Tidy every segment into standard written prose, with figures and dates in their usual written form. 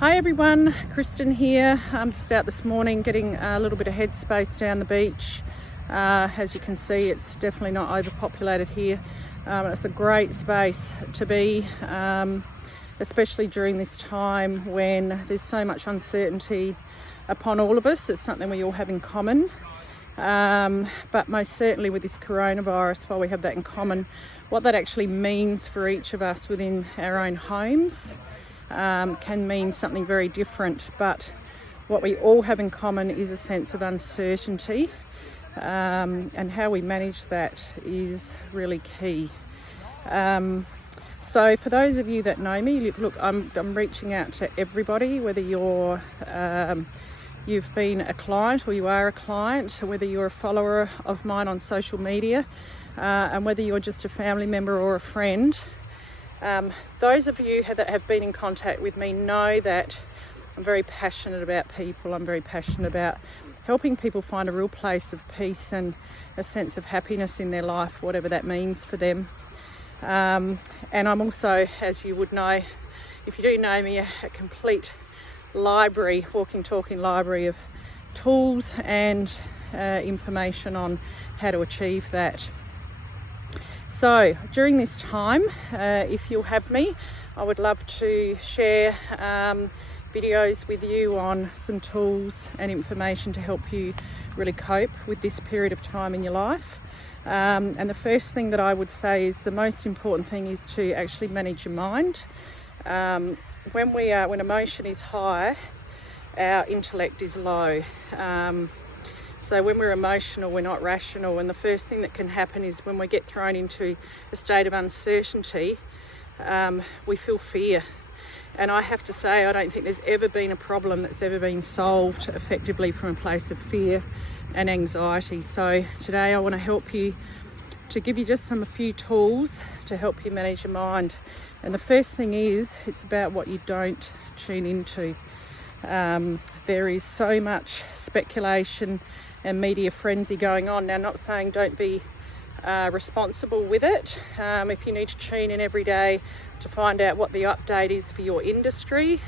Hi everyone, Kristen here. I'm just out this morning getting a little bit of headspace down the beach. As you can see, it's definitely not overpopulated here. It's a great space to be, especially during this time when there's so much uncertainty upon all of us. It's something we all have in common. But most certainly with this coronavirus, while we have that in common, what that actually means for each of us within our own homes can mean something very different. But what we all have in common is a sense of uncertainty, and how we manage that is really key. So for those of you that know me, look, I'm reaching out to everybody, whether you've been a client or you are a client, whether you're a follower of mine on social media, and whether you're just a family member or a friend. Those of you that have been in contact with me know that I'm very passionate about people. I'm very passionate about helping people find a real place of peace and a sense of happiness in their life, whatever that means for them. And I'm also, as you would know, if you do know me, a complete library, walking, talking library of tools and information on how to achieve that. So during this time, if you'll have me, I would love to share videos with you on some tools and information to help you really cope with this period of time in your life. And the first thing that I would say is the most important thing is to actually manage your mind. When emotion is high, our intellect is low. So when we're emotional, we're not rational, and the first thing that can happen is when we get thrown into a state of uncertainty, we feel fear. And I have to say, I don't think there's ever been a problem that's ever been solved effectively from a place of fear and anxiety. So today I want to help you, to give you just a few tools to help you manage your mind. And the first thing is, it's about what you don't tune into. There is so much speculation and media frenzy going on. Now, not saying don't be responsible with it. If you need to tune in every day to find out what the update is for your industry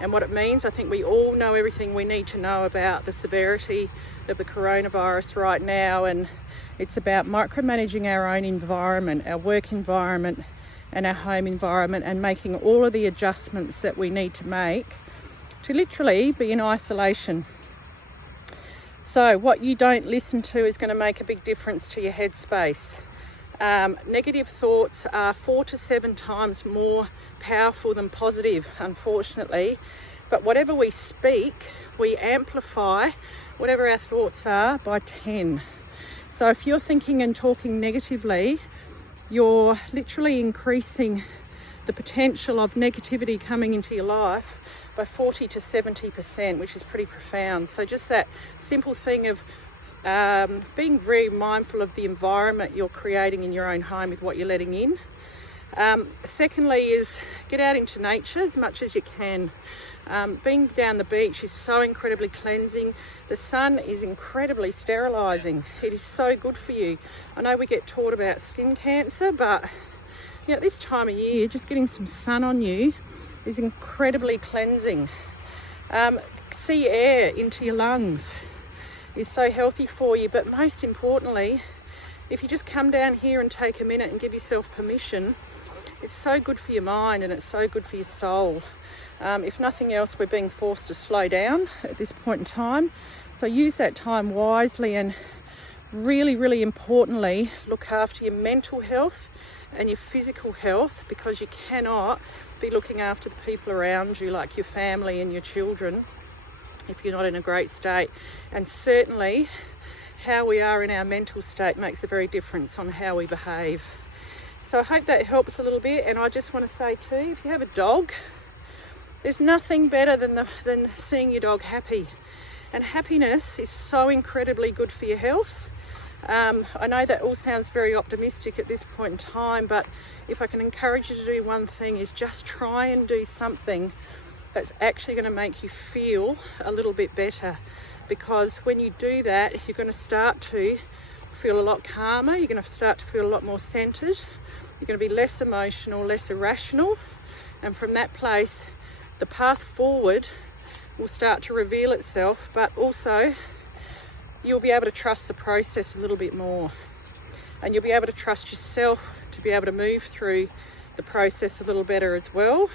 and what it means, I think we all know everything we need to know about the severity of the coronavirus right now, and it's about micromanaging our own environment, our work environment and our home environment, and making all of the adjustments that we need to make to literally be in isolation. So what you don't listen to is going to make a big difference to your headspace. Negative thoughts are 4 to 7 times more powerful than positive, unfortunately. But whatever we speak, we amplify whatever our thoughts are by 10. So if you're thinking and talking negatively, you're literally increasing the potential of negativity coming into your life by 40 to 70%, which is pretty profound. So just that simple thing of being very mindful of the environment you're creating in your own home with what you're letting in. Secondly is get out into nature as much as you can. Being down the beach is so incredibly cleansing. The sun is incredibly sterilising. It is so good for you. I know we get taught about skin cancer, but this time of year, just getting some sun on you is incredibly cleansing. Sea air into your lungs is so healthy for you, but most importantly, if you just come down here and take a minute and give yourself permission, it's so good for your mind and it's so good for your soul. If nothing else, we're being forced to slow down at this point in time. So use that time wisely, and really, really importantly, look after your mental health and your physical health, because you cannot be looking after the people around you, like your family and your children, if you're not in a great state. And certainly how we are in our mental state makes a very difference on how we behave. So I hope that helps a little bit. And I just want to say too, if you have a dog, there's nothing better than seeing your dog happy. And happiness is so incredibly good for your health. I know that all sounds very optimistic at this point in time, but if I can encourage you to do one thing, is just try and do something that's actually going to make you feel a little bit better. Because when you do that, you're going to start to feel a lot calmer, you're going to start to feel a lot more centered, you're going to be less emotional, less irrational, and from that place the path forward will start to reveal itself, but also you'll be able to trust the process a little bit more, and you'll be able to trust yourself to be able to move through the process a little better as well.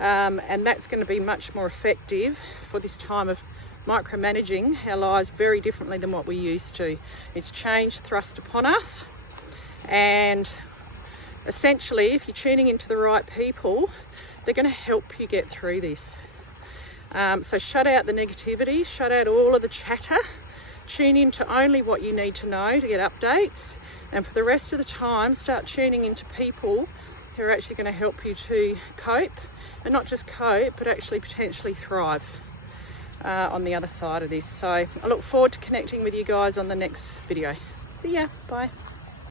And that's going to be much more effective for this time of micromanaging our lives very differently than what we used to. It's change thrust upon us, and essentially if you're tuning into the right people, they're going to help you get through this. So shut out the negativity, shut out all of the chatter, tune into only what you need to know to get updates, and for the rest of the time start tuning into people who are actually going to help you to cope, and not just cope but actually potentially thrive on the other side of this. So I look forward to connecting with you guys on the next video. See ya, bye.